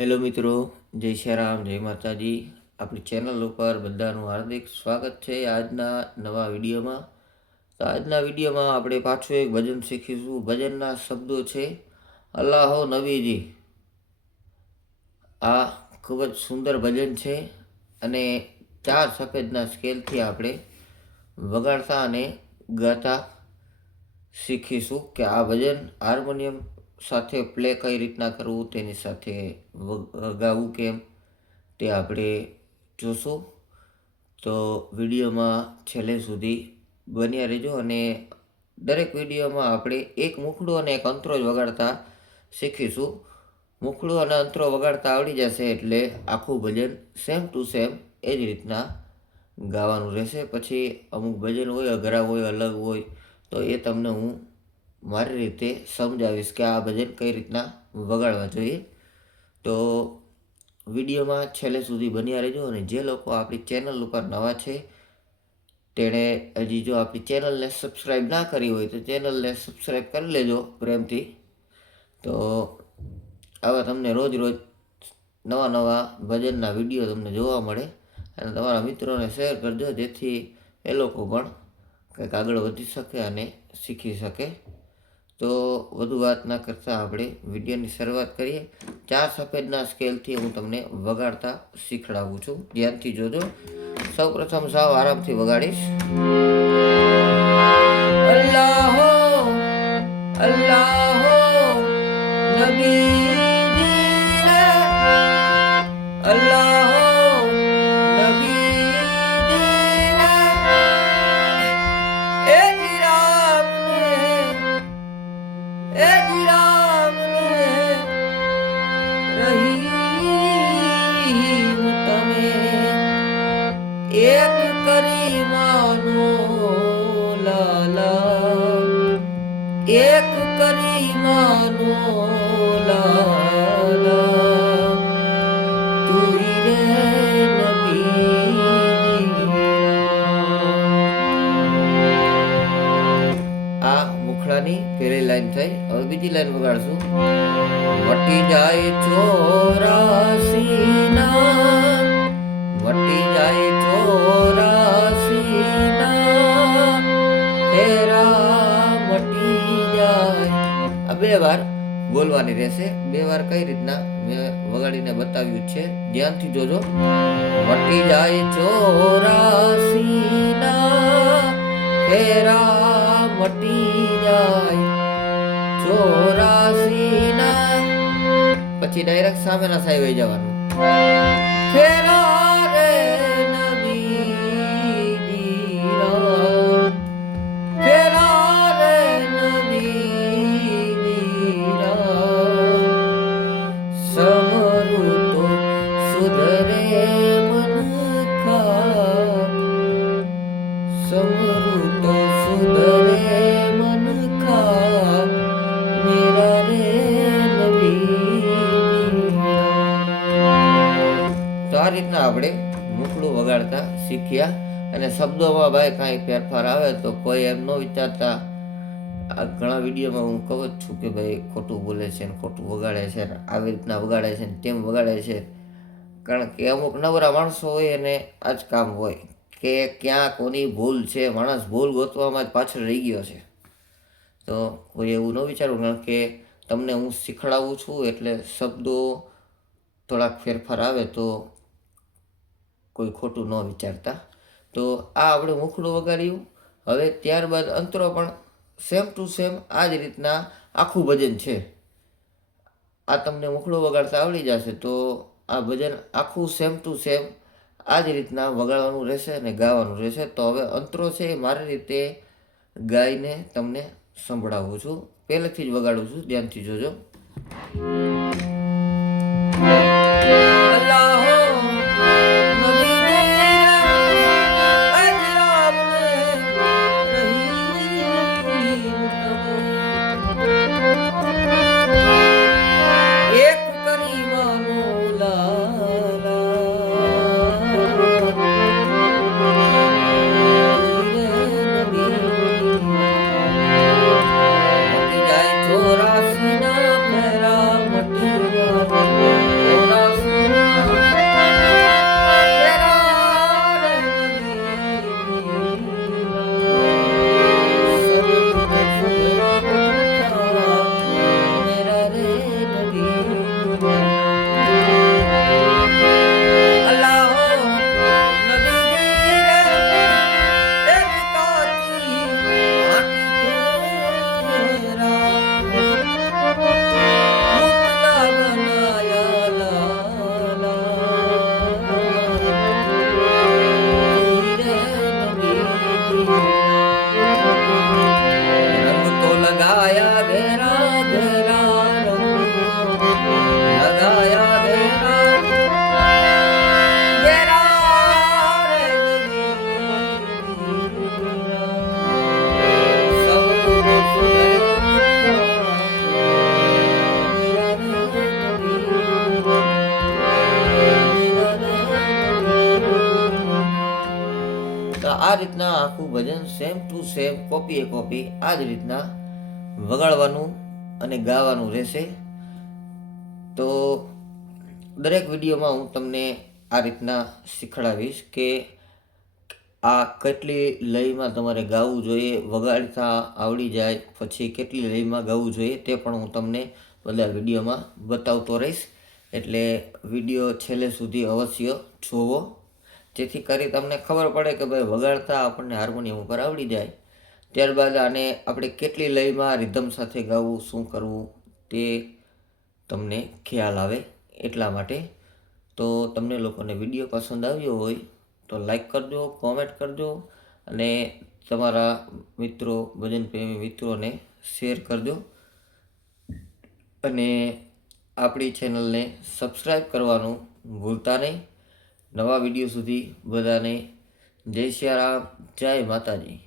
Hello મિત્રો, જય શ્રી રામ, જય માતાજી. આપણી ચેનલ ઉપર બધાનું હાર્દિક સ્વાગત છે આજના નવા વિડીયોમાં. તો આજના વિડીયોમાં આપણે પાછું એક ભજન શીખીશું. ભજનના શબ્દો છે અલ્લાહો નબીજી. આ ખૂબ જ સુંદર ભજન છે અને 4 સફેદના સ્કેલથી આપણે વગાડતા અને ગાતા શીખીશું કે આ ભજન હાર્મોનિયમ સાથે પ્લે કઈ રીતના કરવું, તેની સાથે ગાવું કેમ, તે આપણે જોશું. તો વિડીયોમાં છેલ્લે સુધી બન્યા રહેજો અને દરેક વિડીયોમાં આપણે એક મુખડું અને એક અંતરો જ વગાડતા શીખીશું. મુખડું અને અંતરો વગાડતા આવડી જશે એટલે આખું ભજન સેમ ટુ સેમ એ જ રીતના ગાવાનું રહેશે. પછી અમુક ભજન હોય, અઘરા હોય, અલગ હોય, તો એ તમને હું મારી રીતે સમજાવીશ કે આ ભજન કઈ રીતના વગાડવા જોઈએ. તો વિડીયોમાં છેલ્લે સુધી બન્યા રહેજો. અને જે લોકો આપણી ચેનલ ઉપર નવા છે તેણે હજી જો આપણી ચેનલને સબસ્ક્રાઈબ ના કરી હોય તો ચેનલને સબસ્ક્રાઈબ કરી લેજો પ્રેમથી. તો આવા તમને રોજ નવા નવા ભજનના વિડીયો તમને જોવા મળે. અને તમારા મિત્રોને શેર કરજો જેથી એ લોકો પણ કંઈક આગળ વધી શકે અને શીખી શકે. તો વધુ વાત ના કરતાં આપણે વિડીયોની શરૂઆત કરીએ. 4 સફેદના સ્કેલથી હું તમને વગાડતા શીખડાવું છું, ધ્યાનથી જોજો. સૌ પ્રથમ સાવ આરામથી વગાડીશ. અલ્લાહો અલ્લાહો નબીજી રે, અલ્લાહો નબીજી રે, એ રામ ને રહીમ તમે, એક કરી માનો લાલા, એક કરી માનો લાલા, તુરી રે નબી. આ મુખડાની પહેલી લાઈન થઈ. હવે બીજી લાઈન વગાડશું. વટી જાય 84 ના, વટી જાય 84 ના, ફેરા મટી જાય. આ 2 વાર બોલવાની રહેશે. 2 વાર કઈ રીતના મેં વગાડીને બતાવ્યું છે, ધ્યાનથી જોજો. વટી જાય 84 ના, ફેરા મટી જાય 84 ના. પછી ડાયરેક્ટ સામેના સાઈ વહી જવાનું. ફેરા રે નબીજી રામ, ફેરા રે નબીજી રામ, સમરું તો સુધરે મનખા, સમરું તો સુધરે મનખા, મેરા રે તો આ રીતના આપણે મુખડું વગાડતા શીખ્યા. અને શબ્દોમાં ભાઈ કાંઈ ફેરફાર આવે તો કોઈ એમ ન વિચારતા. આ ઘણા વિડીયોમાં હું કહું જ છું કે ભાઈ ખોટું બોલે છે ને ખોટું વગાડે છે ને આવી રીતના વગાડે છે ને તેમ વગાડે છે. કારણ કે અમુક નવરા માણસો હોય અને આ જ કામ હોય કે ક્યાં કોની ભૂલ છે, માણસ ભૂલ ગોતવામાં જ પાછળ રહી ગયો છે. તો કોઈ એવું ન વિચારવું, કારણ કે તમને હું શીખડાવું છું એટલે શબ્દો થોડાક ફેરફાર આવે તો કોઈ ખોટું ન વિચારતા. તો આ આપણે મુખડું વગાડ્યું. હવે ત્યારબાદ અંતરો પણ સેમ ટુ સેમ આ જ રીતના આખું ભજન છે. આ તમને મુખડું વગાડતા આવડી જશે તો આ ભજન આખું સેમ ટુ સેમ આ જ રીતના વગાડવાનું રહેશે અને ગાવાનું રહેશે. તો હવે અંતરો છે એ મારી રીતે ગાઈને તમને સંભળાવું છું. પહેલેથી જ વગાડું છું, ધ્યાનથી જોજો. આ રીતના આખું ભજન સેમ ટુ સેમ કોપી આ જ રીતના વગાડવાનું અને ગાવાનું રહેશે. તો દરેક વિડીયોમાં હું તમને આ રીતના શીખડાવીશ કે આ કેટલી લયમાં તમારે ગાવું જોઈએ, વગાડતા આવડી જાય પછી કેટલી લયમાં ગાવું જોઈએ તે પણ હું તમને બધા વિડીયોમાં બતાવતો રહીશ. એટલે વિડીયો છેલ્લે સુધી અવશ્ય જોવો, જેથી કરી તમને ખબર પડે કે ભાઈ વગાડતા આપણને હાર્મોનિયમ ઉપર આવડી જાય, ત્યારબાદ આને આપણે કેટલી લયમાં રિધમ સાથે ગાવું, શું કરવું તે તમને ખ્યાલ આવે એટલા માટે. તો તમને લોકોને વિડીયો પસંદ આવ્યો હોય તો લાઈક કરજો, કોમેન્ટ કરજો અને તમારા મિત્રો, ભજન પ્રેમી મિત્રોને શેર કરજો. અને આપણી ચેનલને સબસ્ક્રાઈબ કરવાનું ભૂલતા નહીં. નવા વિડીયો સુધી બધાને જય સિયારામ, જય માતાજી.